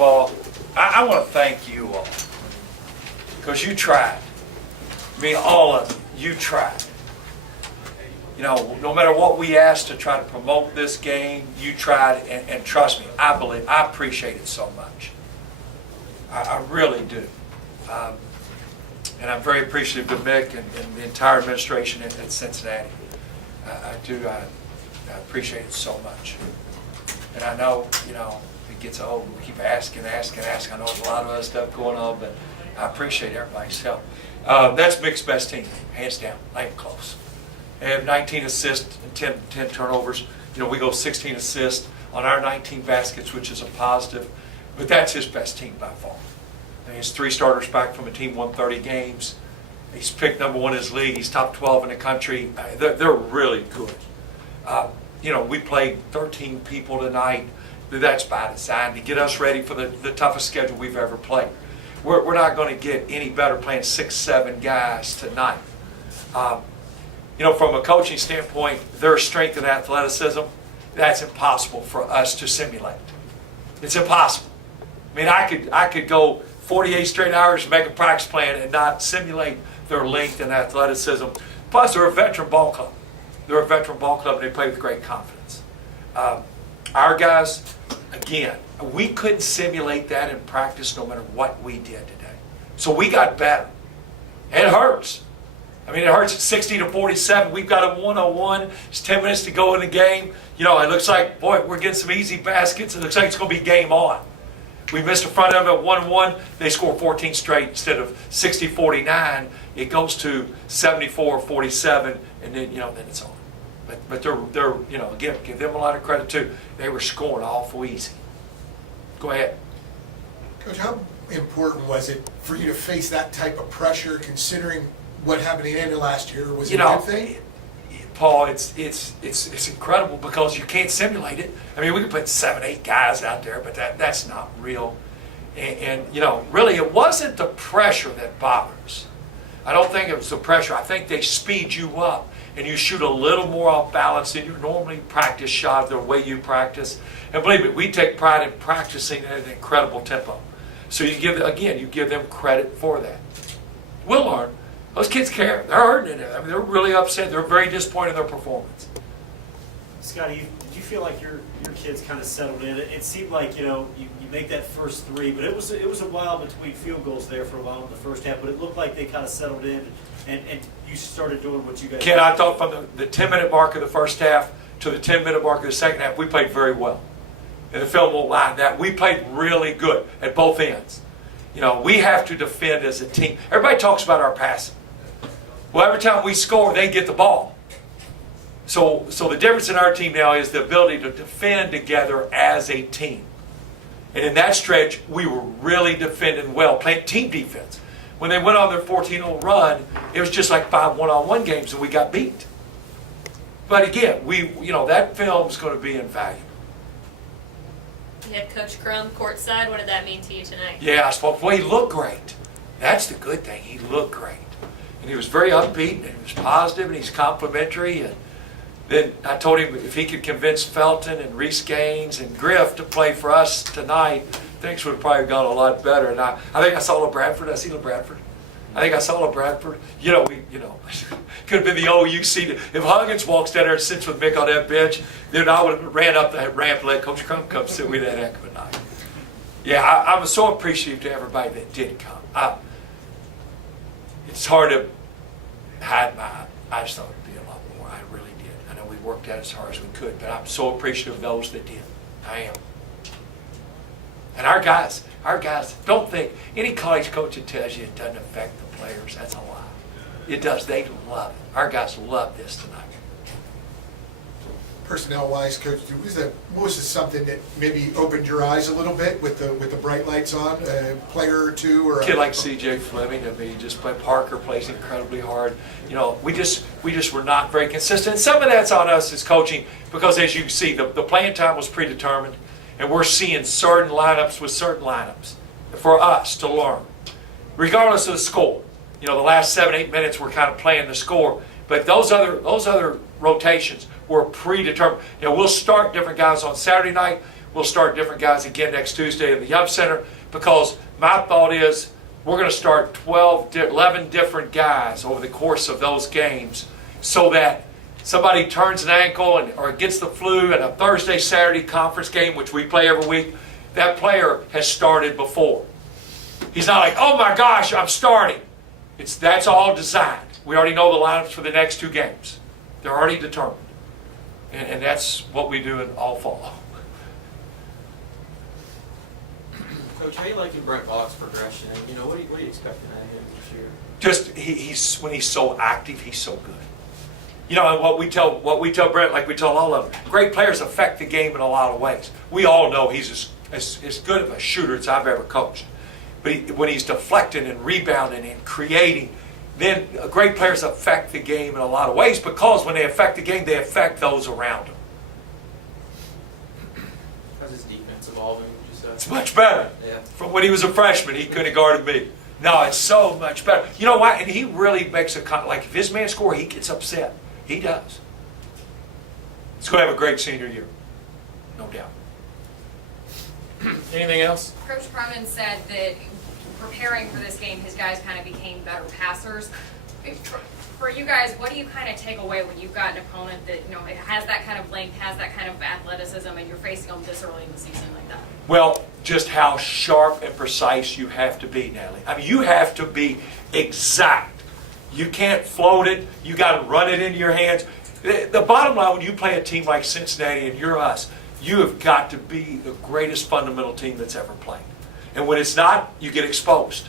of all, I want to thank you all because you tried. I mean, all of you tried. You know, no matter what we asked to try to promote this game, you tried, and trust me, I appreciate it so much. I really do. And I'm very appreciative of Mick and the entire administration at Cincinnati. I do. I appreciate it so much. And I know, you know, it gets old. We keep asking. I know there's a lot of other stuff going on, but I appreciate everybody's help. That's Mick's best team, hands down. Not even close. They have 19 assists and 10 turnovers. You know, we go 16 assists on our 19 baskets, which is a positive. But that's his best team by far. And he's 3 starters back from a team won 30 games. He's picked #1 in his league. He's top 12 in the country. They're really good. You know, we played 13 people tonight. That's by design to get us ready for the toughest schedule we've ever played. We're not going to get any better playing 6-7 guys tonight. You know, from a coaching standpoint, their strength and athleticism, that's impossible for us to simulate. It's impossible. I mean, I could go 48 straight hours and make a practice plan and not simulate their length and athleticism. Plus, they're a veteran ball club. They're a veteran ball club, and they play with great confidence. Our guys, again, we couldn't simulate that in practice no matter what we did today. So we got better. It hurts. I mean, it hurts at 60-47. We've got a 101. It's 10 minutes to go in the game. You know, it looks like, boy, we're getting some easy baskets. It looks like it's going to be game on. We missed the front of it 1-1. They score 14 straight instead of 60-49. It goes to 74-47, and then, you know, then it's on. But they're you know, give them a lot of credit too. They were scoring awful easy. Go ahead. Coach, how important was it for you to face that type of pressure, considering what happened at the end of last year? Was it a good thing? Paul, it's incredible because you can't simulate it. I mean, we can put 7-8 guys out there, but that's not real. And you know, really, it wasn't the pressure that bothers. I don't think it was the pressure. I think they speed you up, and you shoot a little more off balance than your normally practice shot, the way you practice. And believe me, we take pride in practicing at an incredible tempo. So you give them credit for that. We'll learn. Those kids care. They're hurting in it. I mean, they're really upset. They're very disappointed in their performance. Scotty, did you feel like your kids kind of settled in? It seemed like, you know, you make that first 3, but it was a while between field goals there for a while in the first half, but it looked like they kind of settled in and you started doing what you guys Ken, I thought from the 10-minute mark of the first half to the 10-minute mark of the second half, we played very well. And the film won't lie that. We played really good at both ends. You know, we have to defend as a team. Everybody talks about our passing. Well, every time we score, they get the ball. So the difference in our team now is the ability to defend together as a team. And in that stretch, we were really defending well, playing team defense. When they went on their 14-0 run, it was just like 5 one-on-one games, and we got beat. But again, you know, that film's going to be invaluable. You had Coach Crum courtside. What did that mean to you tonight? Yeah, I spoke. Well, he looked great. That's the good thing. He looked great. And he was very upbeat, and he was positive, and he's complimentary. And then I told him if he could convince Felton and Reese Gaines and Griff to play for us tonight, things would have probably gone a lot better. And I think I saw LeBradford. I see LeBradford. I think I saw LeBradford. You know, could have been the OUC. If Huggins walks down there and sits with Mick on that bench, then I would have ran up that ramp and let Coach Crum come sit with that heck of a night. Yeah, I was so appreciative to everybody that did come. It's hard to hide I just thought it would be a lot more. I really did. I know we worked at it as hard as we could, but I'm so appreciative of those that did. I am. And our guys, don't think any college coach that tells you it doesn't affect the players, that's a lie. It does. They love it. Our guys love this tonight. Personnel-wise, Coach, was this something that maybe opened your eyes a little bit with the bright lights on? A player or two, or a kid like C.J. Fleming. I mean, just Parker plays incredibly hard. You know, we just were not very consistent. And some of that's on us as coaching because, as you can see, the playing time was predetermined, and we're seeing certain lineups with certain lineups for us to learn, regardless of the score. You know, the last 7-8 minutes we're kind of playing the score, but those other rotations were predetermined. You know, we'll start different guys on Saturday night. We'll start different guys again next Tuesday in the Yup Center, because my thought is we're going to start 11 different guys over the course of those games, so that somebody turns an ankle or gets the flu in a Thursday, Saturday conference game, which we play every week, that player has started before. He's not like, oh my gosh, I'm starting. That's all designed. We already know the lineups for the next 2 games. They're already determined. And that's what we do in all fall. Coach, how you liking Brent Bach's progression? And, you know, what are you expecting out of him this year? Just when he's so active, he's so good. You know, and what we tell Brent, like we tell all of them, great players affect the game in a lot of ways. We all know he's as good of a shooter as I've ever coached. But when he's deflecting and rebounding and creating, then great players affect the game in a lot of ways, because when they affect the game, they affect those around them. How's his defense evolving, would you say? It's much better. Yeah. From when he was a freshman, he couldn't have guarded me. No, it's so much better. You know why? And he really makes like if his man score, he gets upset. He does. He's going to have a great senior year, no doubt. Anything else? Coach Cronin said that preparing for this game, his guys kind of became better passers. For you guys, what do you kind of take away when you've got an opponent that, you know, has that kind of length, has that kind of athleticism, and you're facing them this early in the season like that? Well, just how sharp and precise you have to be, Natalie. I mean, you have to be exact. You can't float it. You got to run it into your hands. The bottom line, when you play a team like Cincinnati and you're us, you have got to be the greatest fundamental team that's ever played. And when it's not, you get exposed.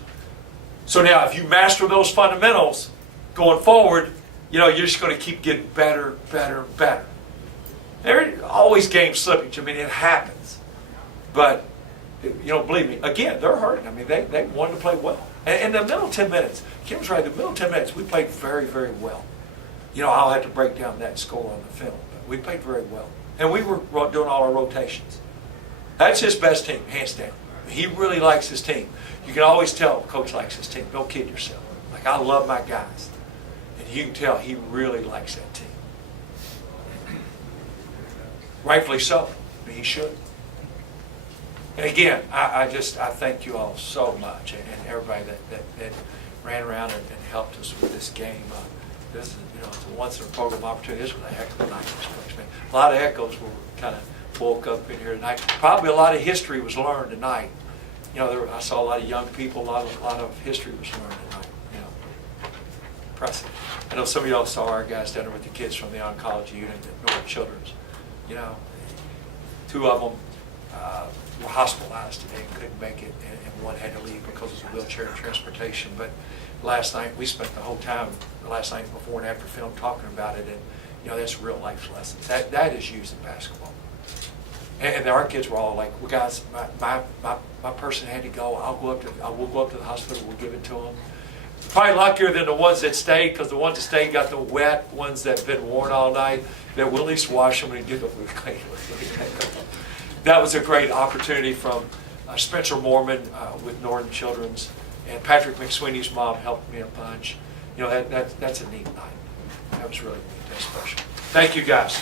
So now, if you master those fundamentals going forward, you know, you're just going to keep getting better, better, better. There are always game slippage. I mean, it happens. But, you know, believe me, again, they're hurting. I mean, they wanted to play well. And the middle 10 minutes, Kim's right, the middle 10 minutes, we played very, very well. You know, I'll have to break down that score on the film, but we played very well. And we were doing all our rotations. That's his best team, hands down. He really likes his team. You can always tell Coach likes his team. Don't kid yourself. Like, I love my guys. And you can tell he really likes that team. Rightfully so. I mean, he should. And again, I thank you all so much, and everybody that ran around and helped us with this game. This is, you know, it's a once-in-a-program opportunity. This was a heck of a night this place, man. A lot of echoes were kind of woke up in here tonight. Probably a lot of history was learned tonight. You know, I saw a lot of young people. A lot of history was learned tonight. You know, impressive. I know some of y'all saw our guys down there with the kids from the oncology unit at North Children's. You know, 2 of them were hospitalized today and couldn't make it, and 1 had to leave because of wheelchair transportation. But last night, we spent the whole time, last night before and after film, talking about it, and you know, that's real life lessons. That is used in basketball. And our kids were all like, well, guys, my person had to go. We'll go up to the hospital. We'll give it to them. Probably luckier than the ones that stayed, because the ones that stayed got the wet ones that have been worn all night. That we'll at least wash them and get them clean. That was a great opportunity from Spencer Mormon with Northern Children's, and Patrick McSweeney's mom helped me a bunch. You know, that's a neat night. That was really neat. That's special. Thank you, guys.